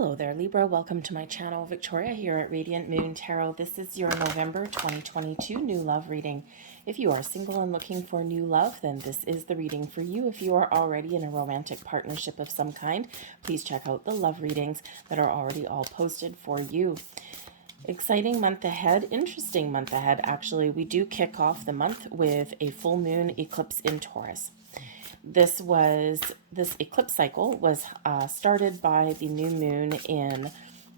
Hello there, Libra. Welcome to my channel. Victoria here at Radiant Moon Tarot. This is your November 2022 new love reading. If you are single and looking for new love, then this is the reading for you. If you are already in a romantic partnership of some kind, please check out the love readings that are already all posted for you. Exciting month ahead, interesting month ahead, actually. We do kick off the month with a full moon eclipse in Taurus. This eclipse cycle was started by the new moon in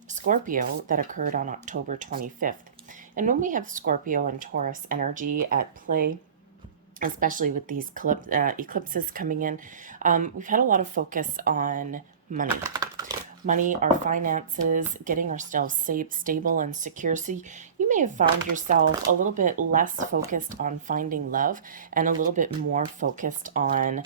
Scorpio that occurred on October 25th. And when we have Scorpio and Taurus energy at play, especially with these eclipses coming in, we've had a lot of focus on money, our finances, getting ourselves safe, stable, and secure. So you may have found yourself a little bit less focused on finding love and a little bit more focused on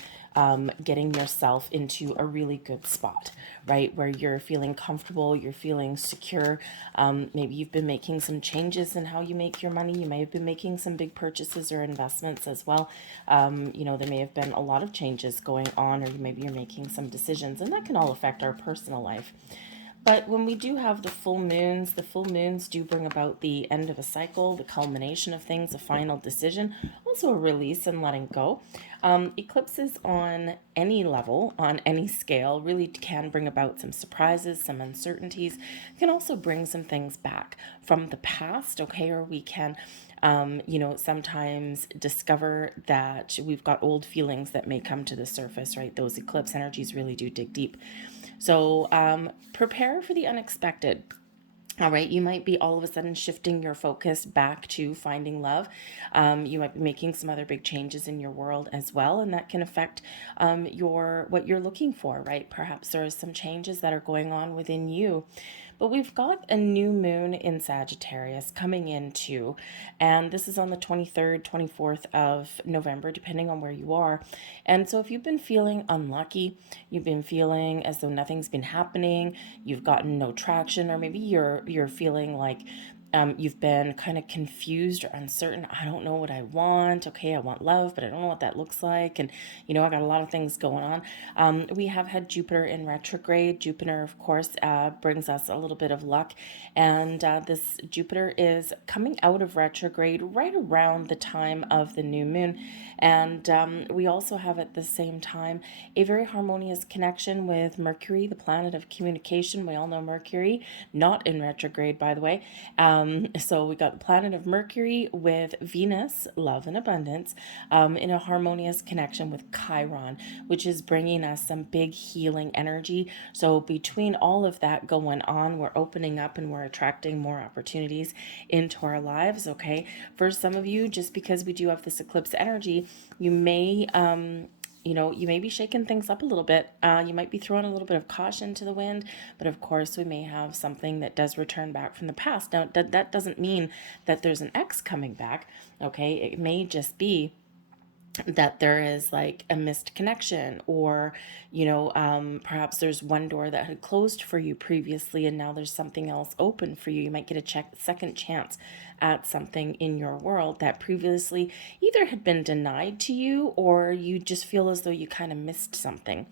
getting yourself into a really good spot, right? Where you're feeling comfortable, you're feeling secure. Maybe you've been making some changes in how you make your money. You may have been making some big purchases or investments as well. There may have been a lot of changes going on, or maybe you're making some decisions, and that can all affect our personal life. But when we do have the full moons do bring about the end of a cycle, the culmination of things, a final decision, also a release and letting go. Eclipses on any level, on any scale, really can bring about some surprises, some uncertainties. Can also bring some things back from the past, okay? Or we can sometimes discover that we've got old feelings that may come to the surface, right? Those eclipse energies really do dig deep. So prepare for the unexpected. All right, you might be all of a sudden shifting your focus back to finding love. You might be making some other big changes in your world as well, and that can affect what you're looking for, right? Perhaps there are some changes that are going on within you. But we've got a new moon in Sagittarius coming in too, and this is on the 23rd, 24th of November, depending on where you are. And so if you've been feeling unlucky, you've been feeling as though nothing's been happening, you've gotten no traction, or maybe you're feeling like you've been kind of confused or uncertain. I don't know what I want. Okay, I want love, but I don't know what that looks like. And, I got a lot of things going on. We have had Jupiter in retrograde. Jupiter, of course, brings us a little bit of luck. And this Jupiter is coming out of retrograde right around the time of the new moon. And we also have at the same time a very harmonious connection with Mercury, the planet of communication. We all know Mercury, not in retrograde, by the way. So we got the planet of Mercury with Venus, love and abundance, in a harmonious connection with Chiron, which is bringing us some big healing energy. So between all of that going on, we're opening up and we're attracting more opportunities into our lives, okay? For some of you, just because we do have this eclipse energy, you may you may be shaking things up a little bit. You might be throwing a little bit of caution to the wind, but of course we may have something that does return back from the past. Now, that doesn't mean that there's an ex coming back, okay? It may just be that there is like a missed connection, or perhaps there's one door that had closed for you previously and now there's something else open for you. You might get a second chance at something in your world that previously either had been denied to you, or you just feel as though you kind of missed something.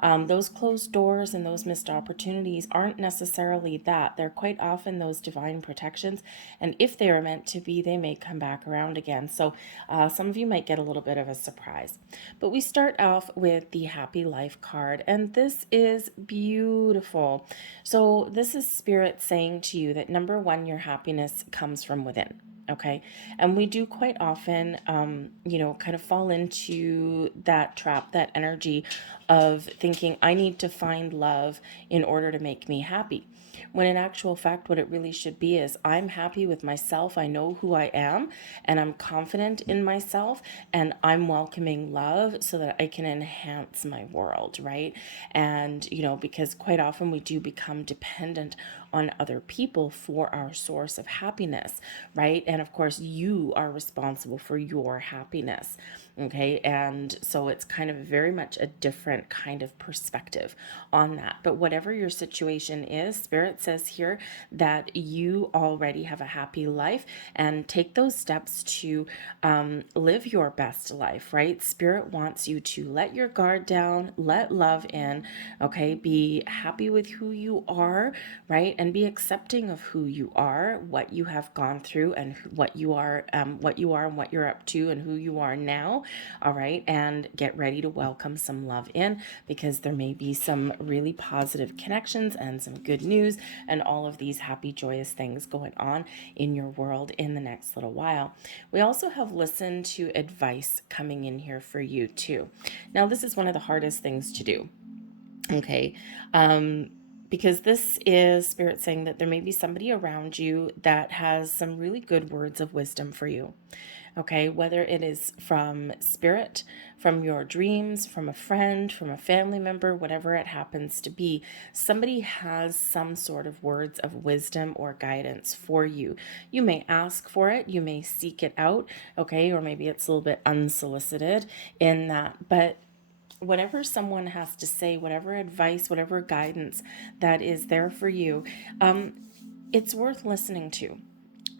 Those closed doors and those missed opportunities aren't necessarily that. They're quite often those divine protections. And if they are meant to be, they may come back around again. So some of you might get a little bit of a surprise. But we start off with the Happy Life card. And this is beautiful. So this is Spirit saying to you that number one, your happiness comes from within. Okay. And we do quite often, kind of fall into that trap, that energy of thinking, I need to find love in order to make me happy. When in actual fact, what it really should be is I'm happy with myself. I know who I am and I'm confident in myself and I'm welcoming love so that I can enhance my world, right? And, because quite often we do become dependent on other people for our source of happiness, right? And of course, you are responsible for your happiness. Okay. And so it's kind of very much a different kind of perspective on that. But whatever your situation is, Spirit says here that you already have a happy life, and take those steps to live your best life, right? Spirit wants you to let your guard down, let love in, okay? Be happy with who you are, right? And be accepting of who you are, what you have gone through, and what you are, and what you're up to, and who you are now, all right? And get ready to welcome some love in, because there may be some really positive connections and some good news and all of these happy, joyous things going on in your world in the next little while. We also have listen to advice coming in here for you too. Now, this is one of the hardest things to do, okay? Because this is Spirit saying that there may be somebody around you that has some really good words of wisdom for you. Okay, whether it is from Spirit, from your dreams, from a friend, from a family member, whatever it happens to be, somebody has some sort of words of wisdom or guidance for you. You may ask for it, you may seek it out, okay, or maybe it's a little bit unsolicited in that, but whatever someone has to say, whatever advice, whatever guidance that is there for you, it's worth listening to.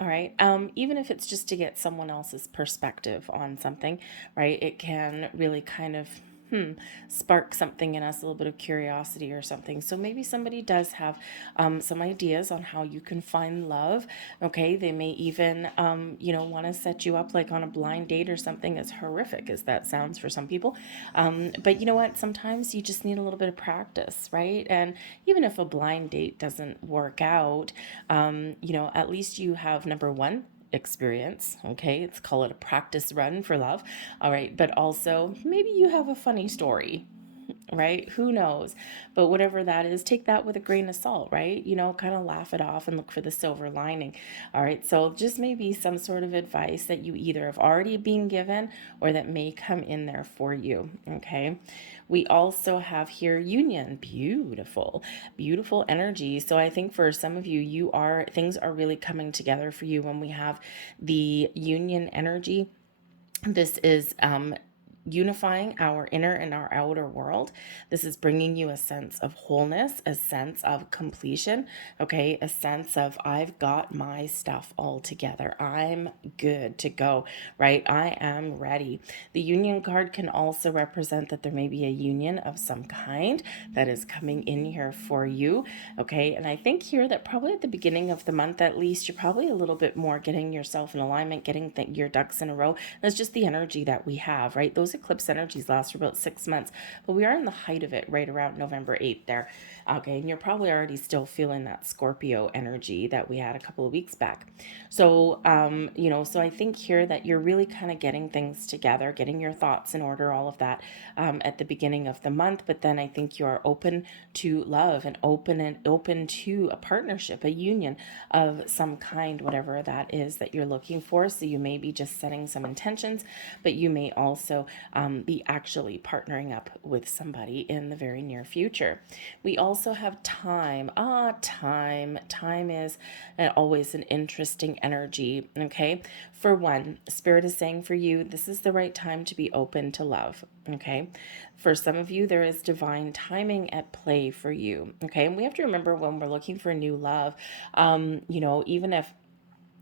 All right. Even if it's just to get someone else's perspective on something, right? It can really kind of spark something in us, a little bit of curiosity or something. So maybe somebody does have some ideas on how you can find love. Okay. They may even, want to set you up like on a blind date or something, as horrific as that sounds for some people. But you know what? Sometimes you just need a little bit of practice, right? And even if a blind date doesn't work out, at least you have number one, experience. Okay, let's call it a practice run for love. All right, but also maybe you have a funny story, right? Who knows? But whatever that is, take that with a grain of salt, right? Kind of laugh it off and look for the silver lining. All right, so just maybe some sort of advice that you either have already been given or that may come in there for you. Okay. We also have here union. Beautiful, beautiful energy. So I think for some of you, things are really coming together for you when we have the union energy. This is unifying our inner and our outer world. This is bringing you a sense of wholeness, a sense of completion, okay? A sense of I've got my stuff all together. I'm good to go, right? I am ready. The union card can also represent that there may be a union of some kind that is coming in here for you, okay? And I think here that probably at the beginning of the month, at least, you're probably a little bit more getting yourself in alignment, getting your ducks in a row. That's just the energy that we have, right? Those eclipse energies last for about 6 months, but we are in the height of it right around November 8th there. Okay, and you're probably already still feeling that Scorpio energy that we had a couple of weeks back. So, so I think here that you're really kind of getting things together, getting your thoughts in order, all of that at the beginning of the month. But then I think you are open to love and open to a partnership, a union of some kind, whatever that is that you're looking for. So you may be just setting some intentions, but you may also be actually partnering up with somebody in the very near future. We also have time. Time is always an interesting energy. Okay. For one, Spirit is saying for you, this is the right time to be open to love. Okay. For some of you, there is divine timing at play for you. Okay. And we have to remember when we're looking for new love, even if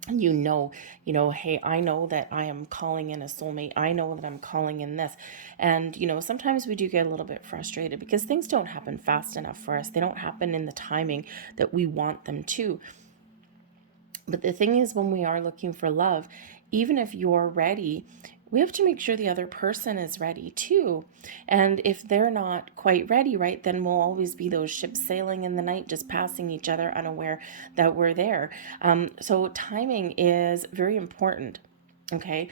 hey, I know that I am calling in a soulmate. I know that I'm calling in this. And, sometimes we do get a little bit frustrated because things don't happen fast enough for us. They don't happen in the timing that we want them to. But the thing is, when we are looking for love, even if you're ready, we have to make sure the other person is ready too. And if they're not quite ready, right, then we'll always be those ships sailing in the night, just passing each other, unaware that we're there. So timing is very important. Okay.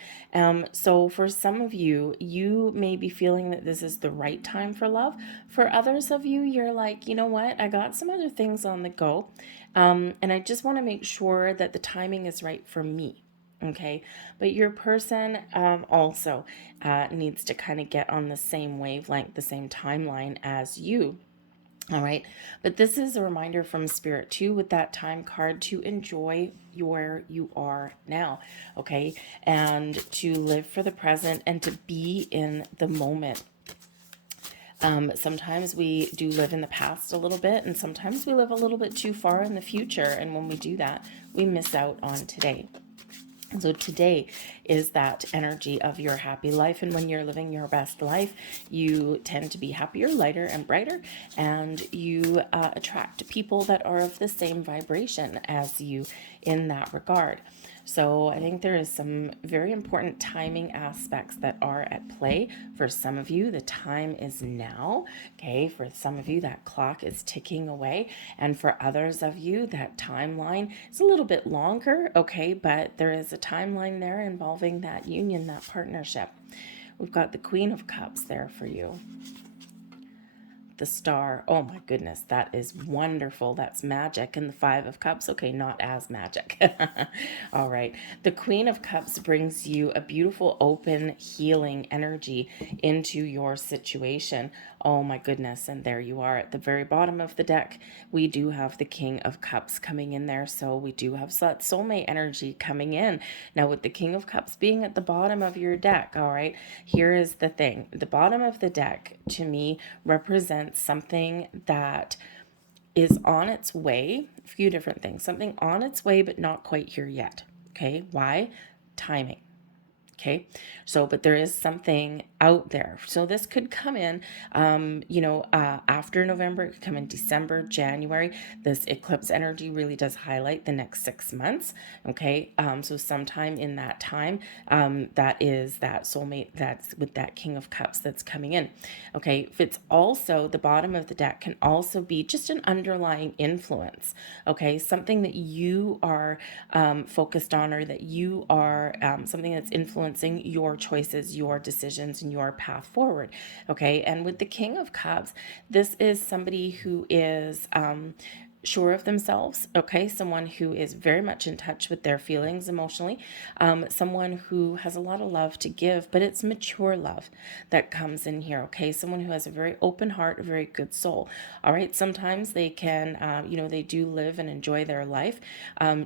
So for some of you, you may be feeling that this is the right time for love. For others of you, you're like, you know what? I got some other things on the go. And I just want to make sure that the timing is right for me. Okay. But your person also needs to kind of get on the same wavelength, the same timeline as you. All right. But this is a reminder from Spirit too, with that time card, to enjoy where you are now. Okay. And to live for the present and to be in the moment. Sometimes we do live in the past a little bit, and sometimes we live a little bit too far in the future. And when we do that, we miss out on today. So today is that energy of your happy life. And when you're living your best life, you tend to be happier, lighter, and brighter. And you attract people that are of the same vibration as you in that regard. So I think there is some very important timing aspects that are at play. For some of you, the time is now. Okay. For some of you, that clock is ticking away. And for others of you, that timeline is a little bit longer. Okay. But there is a timeline there involving that union, that partnership. We've got the Queen of Cups there for you. The Star. Oh my goodness, that is wonderful. That's magic. And the Five of Cups. Okay, not as magic. All right. The Queen of Cups brings you a beautiful, open, healing energy into your situation. Oh my goodness. And there you are at the very bottom of the deck. We do have the King of Cups coming in there. So we do have that soulmate energy coming in. Now, with the King of Cups being at the bottom of your deck, all right, here is the thing. The bottom of the deck to me represents something that is on its way. A few different things. Something on its way, but not quite here yet. Okay. Why? Timing. Okay. So, but there is something out there. So this could come in, after November, it could come in December, January. This eclipse energy really does highlight the next 6 months. Okay. So sometime in that time, that is that soulmate that's with that King of Cups that's coming in. Okay. If it's also the bottom of the deck can also be just an underlying influence. Okay. Something that you are focused on, or that you are something that's influencing your choices, your decisions, and your path forward. Okay. And with the King of Cups, this is somebody who is sure of themselves. Okay. Someone who is very much in touch with their feelings emotionally. Someone who has a lot of love to give, but it's mature love that comes in here. Okay. Someone who has a very open heart, a very good soul. All right. Sometimes they can, they do live and enjoy their life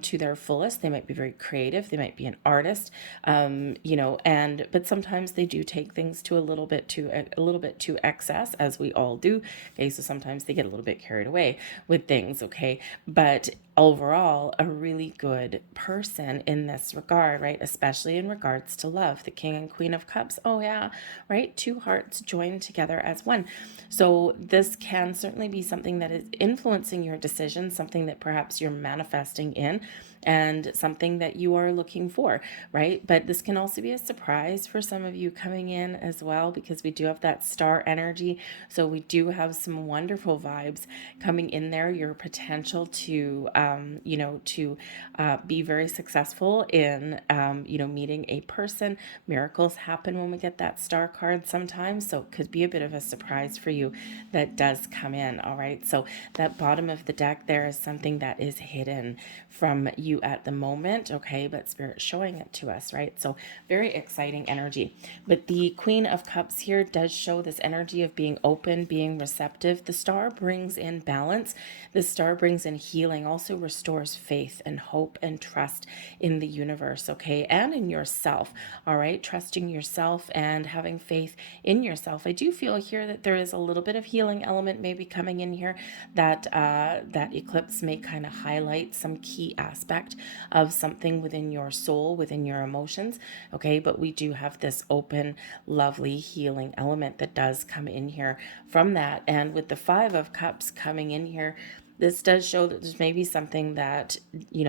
to their fullest. They might be very creative. They might be an artist, but sometimes they do take things to a little bit to excess, as we all do. Okay. So sometimes they get a little bit carried away with things. Okay. But overall, a really good person in this regard, right? Especially in regards to love. The King and Queen of Cups. Oh yeah. Right. Two hearts joined together as one. So this can certainly be something that is influencing your decision, something that perhaps you're manifesting in, and something that you are looking for, right? But this can also be a surprise for some of you coming in as well, because we do have that star energy. So we do have some wonderful vibes coming in there. Your potential to, be very successful in, meeting a person. Miracles happen when we get that star card sometimes. So it could be a bit of a surprise for you that does come in. All right. So that bottom of the deck there is something that is hidden from you at the moment. Okay. But Spirit's showing it to us, right? So very exciting energy. But the Queen of Cups here does show this energy of being open, being receptive. The star brings in balance. The star brings in healing, also restores faith and hope and trust in the universe. Okay. And in yourself. All right. Trusting yourself and having faith in yourself. I do feel here that there is a little bit of healing element maybe coming in here, that that eclipse may kind of highlight some key aspect of something within your soul, within your emotions. Okay. But we do have this open, lovely healing element that does come in here from that. And with the Five of Cups coming in here, this does show that there's maybe something that,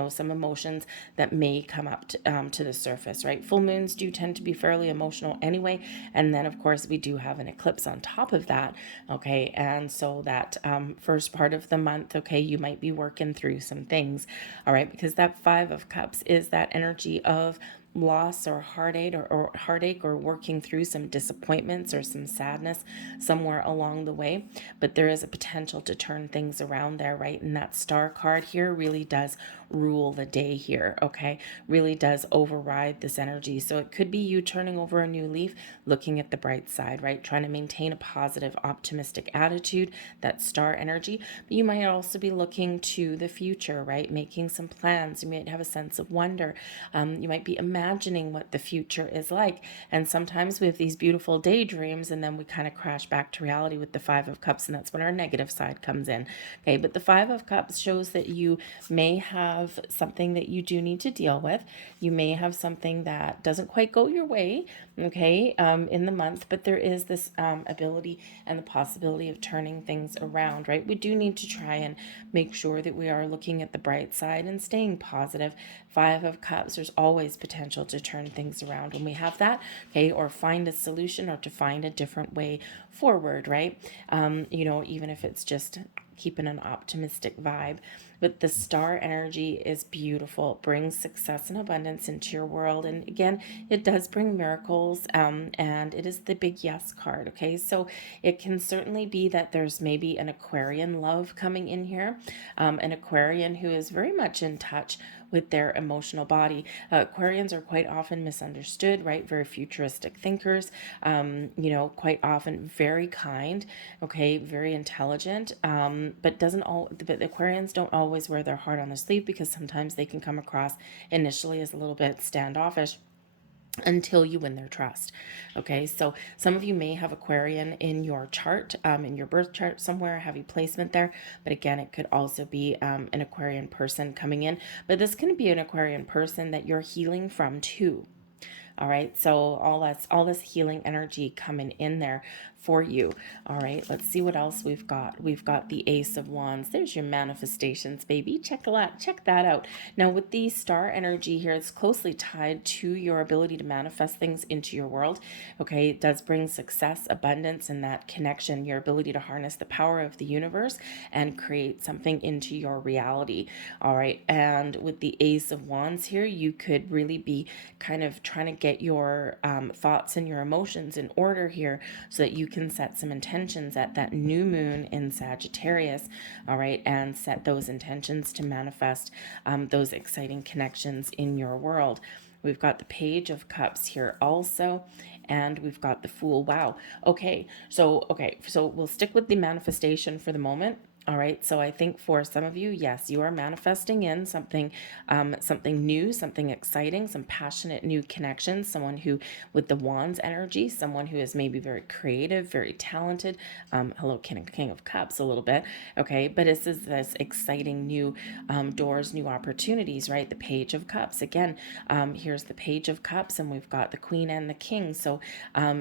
some emotions that may come up to the surface, right? Full moons do tend to be fairly emotional anyway. And then, of course, we do have an eclipse on top of that. Okay. And so that first part of the month, okay, you might be working through some things. All right. Because that Five of Cups is that energy of loss or heartache or working through some disappointments or some sadness somewhere along the way. But there is a potential to turn things around there, right? And that star card here really does rule the day here, okay? Really does override this energy. So it could be you turning over a new leaf, looking at the bright side, right? Trying to maintain a positive, optimistic attitude, that star energy. But you might also be looking to the future, right? Making some plans. You might have a sense of wonder. You might be imagining what the future is like. And sometimes we have these beautiful daydreams and then we kind of crash back to reality with the Five of Cups, and that's when our negative side comes in. Okay, but the Five of Cups shows that you may have something that you do need to deal with. You may have something that doesn't quite go your way, okay, in the month, but there is this ability and the possibility of turning things around, right? We do need to try and make sure that we are looking at the bright side and staying positive. Five of Cups, there's always potential to turn things around when we have that, okay, or find a solution or to find a different way forward, right? Even if it's just keeping an optimistic vibe. But the star energy is beautiful. It brings success and abundance into your world. And again, it does bring miracles. And it is the big yes card. Okay. So it can certainly be that there's maybe an Aquarian love coming in here. An Aquarian who is very much in touch with their emotional body. Aquarians are quite often misunderstood, right? Very futuristic thinkers, quite often very kind, okay, very intelligent, but the Aquarians don't always wear their heart on their sleeve because sometimes they can come across initially as a little bit standoffish until you win their trust. Okay, so some of you may have Aquarian in your chart, in your birth chart somewhere, heavy placement there. But again, it could also be an Aquarian person coming in. But this can be an Aquarian person that you're healing from too. All right, so all this healing energy coming in there for you. All right, let's see what else we've got. We've got the Ace of Wands. There's your manifestations, baby. Check that out. Now with the star energy here, it's closely tied to your ability to manifest things into your world. Okay, it does bring success, abundance, and that connection, your ability to harness the power of the universe and create something into your reality. All right, and with the Ace of Wands here, you could really be kind of trying to get your thoughts and your emotions in order here so that you can set some intentions at that new moon in Sagittarius, all right, and set those intentions to manifest those exciting connections in your world. We've got the Page of Cups here also, and we've got the Fool. Wow. Okay, so we'll stick with the manifestation for the moment. All right, so I think for some of you, yes, you are manifesting in something, something new, something exciting, some passionate new connections. Someone who, with the Wands energy, someone who is maybe very creative, very talented. Hello, King of Cups, a little bit. Okay, but this is this exciting new doors, new opportunities, right? The Page of Cups again. Here's the Page of Cups, and we've got the Queen and the King. So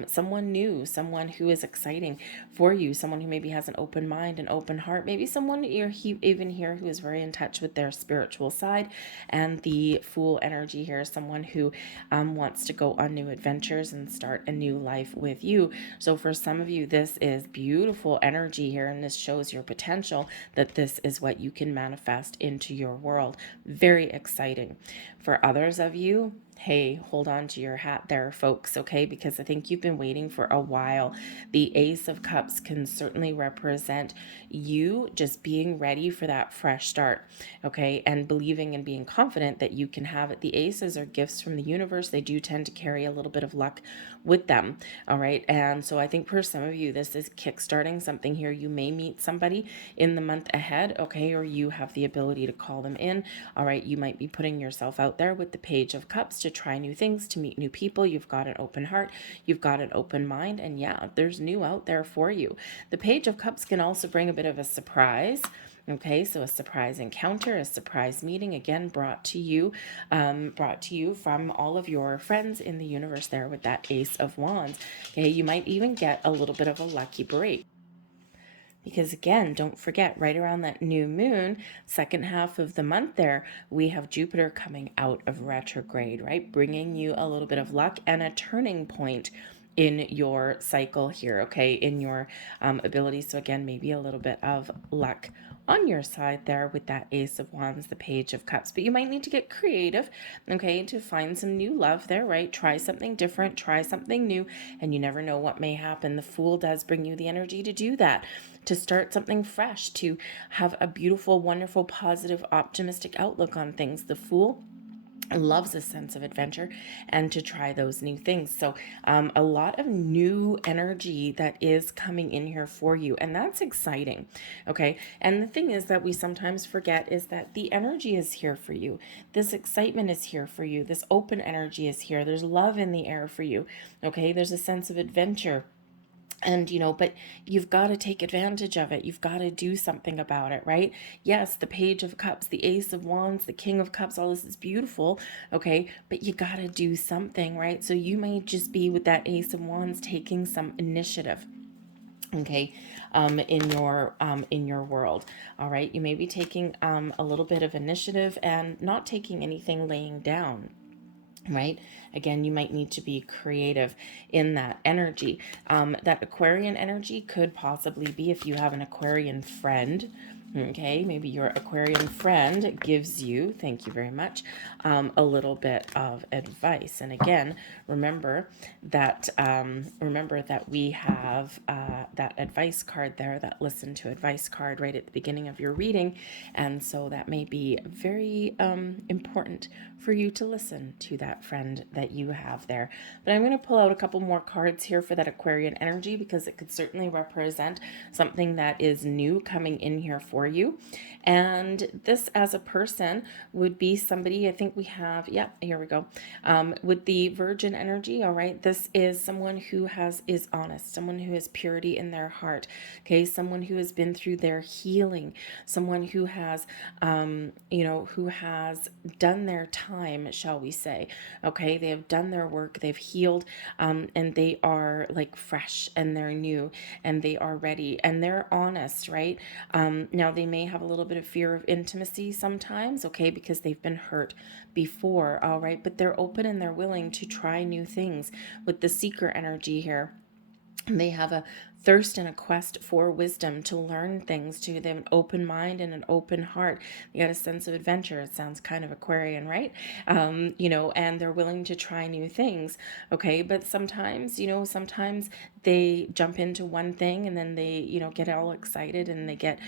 someone new, someone who is exciting for you, someone who maybe has an open mind, an open heart. Maybe someone even here who is very in touch with their spiritual side. And the Fool energy here is someone who wants to go on new adventures and start a new life with you. So for some of you, this is beautiful energy here, and this shows your potential that this is what you can manifest into your world. Very exciting. For others of you, hey, hold on to your hat there, folks, okay? Because I think you've been waiting for a while. The Ace of Cups can certainly represent you just being ready for that fresh start, okay? And believing and being confident that you can have it. The Aces are gifts from the universe. They do tend to carry a little bit of luck with them, all right? And so I think for some of you, this is kickstarting something here. You may meet somebody in the month ahead, okay? Or you have the ability to call them in, all right? You might be putting yourself out there with the Page of Cups to try new things, to meet new people. You've got an open heart, you've got an open mind, and yeah, there's new out there for you. The Page of Cups can also bring a bit of a surprise. Okay, so a surprise encounter, a surprise meeting, again, brought to you from all of your friends in the universe there with that Ace of Wands. Okay, you might even get a little bit of a lucky break. Because again, don't forget, right around that new moon, second half of the month there, we have Jupiter coming out of retrograde, right? Bringing you a little bit of luck and a turning point in your cycle here, okay? In your ability. So again, maybe a little bit of luck on your side there with that Ace of Wands, the Page of Cups. But you might need to get creative, okay, to find some new love there, right? Try something different, try something new, and you never know what may happen. The Fool does bring you the energy to do that, to start something fresh, to have a beautiful, wonderful, positive, optimistic outlook on things. The Fool loves a sense of adventure and to try those new things. So a lot of new energy that is coming in here for you, and that's exciting. Okay, and the thing is that we sometimes forget is that the energy is here for you. This excitement is here for you. This open energy is here. There's love in the air for you. Okay, there's a sense of adventure. And, but you've got to take advantage of it. You've got to do something about it, right? Yes, the Page of Cups, the Ace of Wands, the King of Cups, all this is beautiful, okay? But you got to do something, right? So you may just be with that Ace of Wands taking some initiative, okay, in your world. All right, you may be taking a little bit of initiative and not taking anything laying down, right? Again, you might need to be creative in that energy. That Aquarian energy could possibly be if you have an Aquarian friend. Okay, maybe your Aquarian friend gives you, thank you very much, a little bit of advice. And again, remember that we have that advice card there, that listen to advice card right at the beginning of your reading, and so that may be very important for you to listen to that friend that you have there. But I'm going to pull out a couple more cards here for that Aquarian energy, because it could certainly represent something that is new coming in here for you. And this, as a person, would be somebody, I think we have, yeah, here we go, with the Virgin energy. All right, this is someone who is honest, someone who has purity in their heart, okay, someone who has been through their healing, someone who has who has done their time, shall we say. Okay, they have done their work, they've healed, and they are like fresh, and they're new, and they are ready, and they're honest, right? Now they may have a little bit of fear of intimacy sometimes, okay, because they've been hurt before, all right, but they're open and they're willing to try new things. With the Seeker energy here, they have a thirst and a quest for wisdom, to learn things, to them, an open mind and an open heart. They got a sense of adventure. It sounds kind of Aquarian, right? And they're willing to try new things. Okay, but sometimes, sometimes they jump into one thing and then they, get all excited and they get,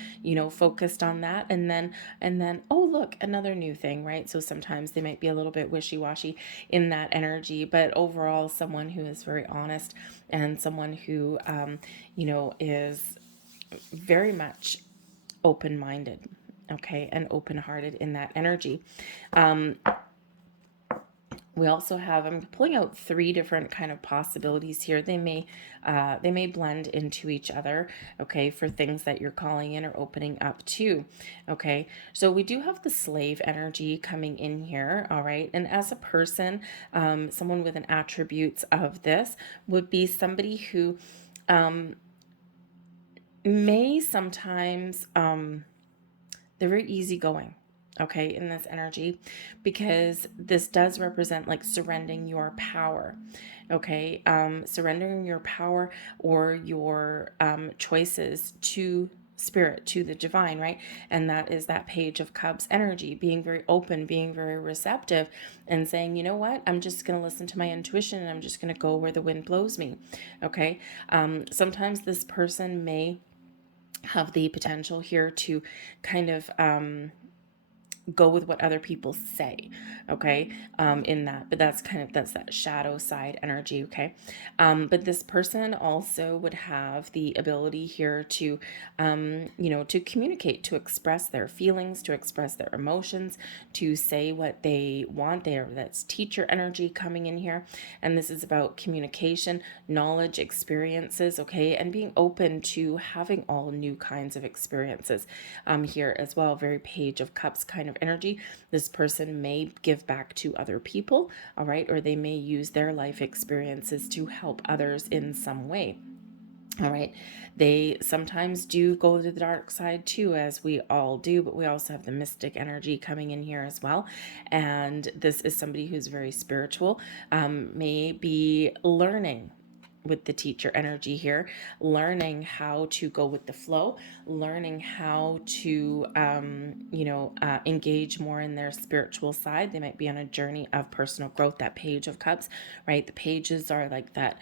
focused on that, and then oh look, another new thing, right? So sometimes they might be a little bit wishy-washy in that energy, but overall, someone who is very honest and someone who is very much open-minded, okay, and open-hearted in that energy. We also have, I'm pulling out 3 different kind of possibilities here. They may blend into each other, okay, for things that you're calling in or opening up to, okay. So we do have the Slave energy coming in here, all right. And as a person, someone with an attributes of this would be somebody who may sometimes, they're very easygoing, okay, in this energy, because this does represent like surrendering your power, okay, surrendering your power or your choices to spirit, to the divine, right? And that is that Page of Cups energy, being very open, being very receptive, and saying, you know what, I'm just going to listen to my intuition, and I'm just going to go where the wind blows me, okay. Sometimes this person may have the potential here to kind of go with what other people say, okay, in that, but that's that shadow side energy, okay. But this person also would have the ability here to to communicate, to express their feelings, to express their emotions, to say what they want. That's Teacher energy coming in here, and this is about communication, knowledge, experiences, okay, and being open to having all new kinds of experiences here as well. Very Page of Cups kind of energy. This person may give back to other people, all right, or they may use their life experiences to help others in some way. All right, they sometimes do go to the dark side too, as we all do, but we also have the Mystic energy coming in here as well. And this is somebody who's very spiritual, may be learning with the teacher energy here, learning how to go with the flow, learning how to, engage more in their spiritual side. They might be on a journey of personal growth, that Page of Cups, right? The pages are like that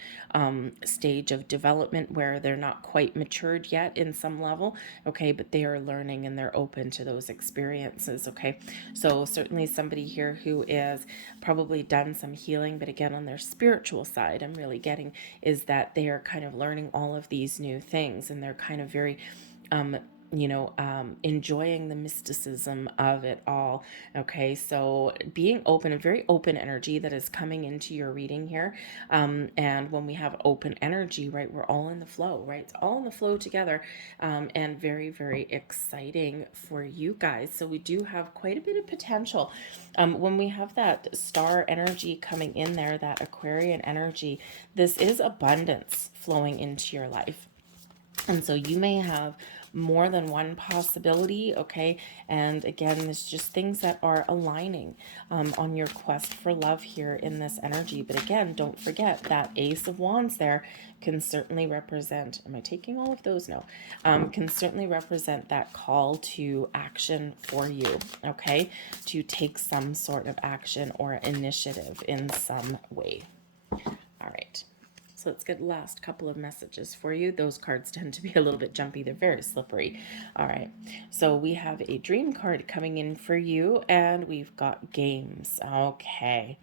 stage of development where they're not quite matured yet in some level, okay? But they are learning and they're open to those experiences, okay? So certainly somebody here who is probably done some healing, but again, on their spiritual side, I'm really getting is that they are kind of learning all of these new things, and they're kind of very enjoying the mysticism of it all. Okay, so being open, a very open energy that is coming into your reading here. And when we have open energy, right, we're all in the flow, right? It's all in the flow together, and very, very exciting for you guys. So we do have quite a bit of potential. When we have that star energy coming in there, that Aquarian energy, this is abundance flowing into your life. And so you may have more than one possibility, okay? And again, it's just things that are aligning on your quest for love here in this energy. But again, don't forget that Ace of Wands there can certainly represent, am I taking all of those? No. Can certainly represent that call to action for you, okay? To take some sort of action or initiative in some way. All right. So let's get the last couple of messages for you. Those cards tend to be a little bit jumpy. They're very slippery. All right. So we have a dream card coming in for you, and we've got games. Okay.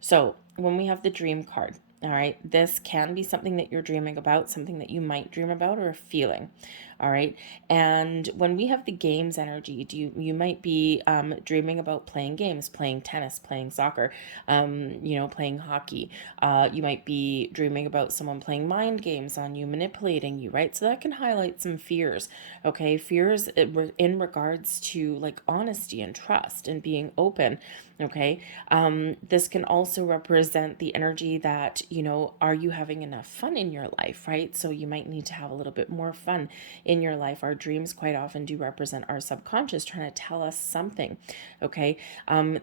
So when we have the dream card, all right, this can be something that you're dreaming about, something that you might dream about, or a feeling. All right. And when we have the games energy, you might be dreaming about playing games, playing tennis, playing soccer, playing hockey. You might be dreaming about someone playing mind games on you, manipulating you, right? So that can highlight some fears. Okay. Fears in regards to like honesty and trust and being open. Okay. This can also represent the energy that, are you having enough fun in your life, right? So you might need to have a little bit more fun in your life. Our dreams quite often do represent our subconscious trying to tell us something. Okay.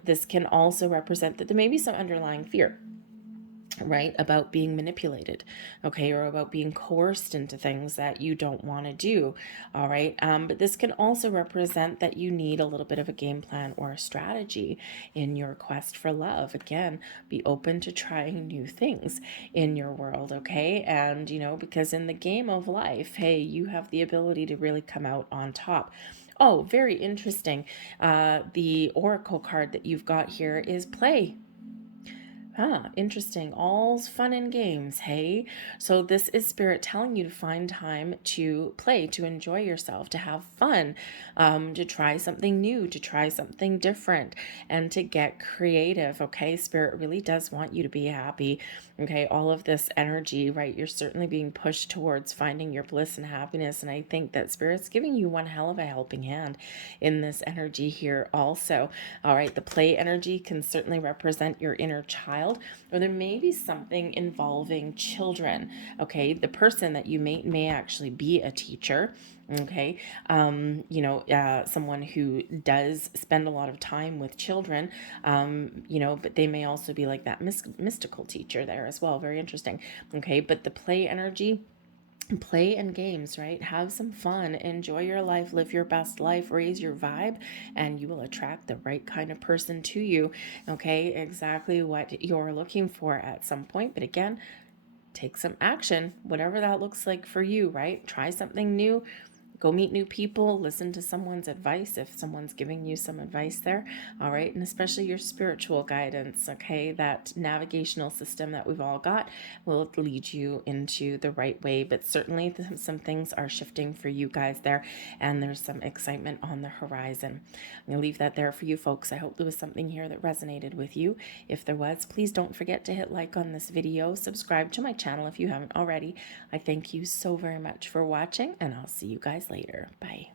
This can also represent that there may be some underlying fear, right, about being manipulated, okay, or about being coerced into things that you don't want to do. All right. But this can also represent that you need a little bit of a game plan or a strategy in your quest for love. Again, be open to trying new things in your world, okay? And because in the game of life, hey, you have the ability to really come out on top. Oh, very interesting. The oracle card that you've got here is play. Interesting. All's fun and games, hey? So this is Spirit telling you to find time to play, to enjoy yourself, to have fun, to try something new, to try something different, and to get creative, okay? Spirit really does want you to be happy, okay? All of this energy, right? You're certainly being pushed towards finding your bliss and happiness, and I think that Spirit's giving you one hell of a helping hand in this energy here also. All right, the play energy can certainly represent your inner child, or there may be something involving children. Okay, the person that you may actually be a teacher. Okay, someone who does spend a lot of time with children, but they may also be like that mystical teacher there as well. Very interesting. Okay, but the play energy, play and games, right? Have some fun, enjoy your life, live your best life, raise your vibe, and you will attract the right kind of person to you. Okay, exactly what you're looking for at some point. But again, take some action, whatever that looks like for you, right? Try something new. Go meet new people, listen to someone's advice if someone's giving you some advice there, all right? And especially your spiritual guidance, okay? That navigational system that we've all got will lead you into the right way. But certainly some things are shifting for you guys there, and there's some excitement on the horizon. I'm going to leave that there for you folks. I hope there was something here that resonated with you. If there was, please don't forget to hit like on this video, subscribe to my channel if you haven't already. I thank you so very much for watching, and I'll see you guys later. Bye.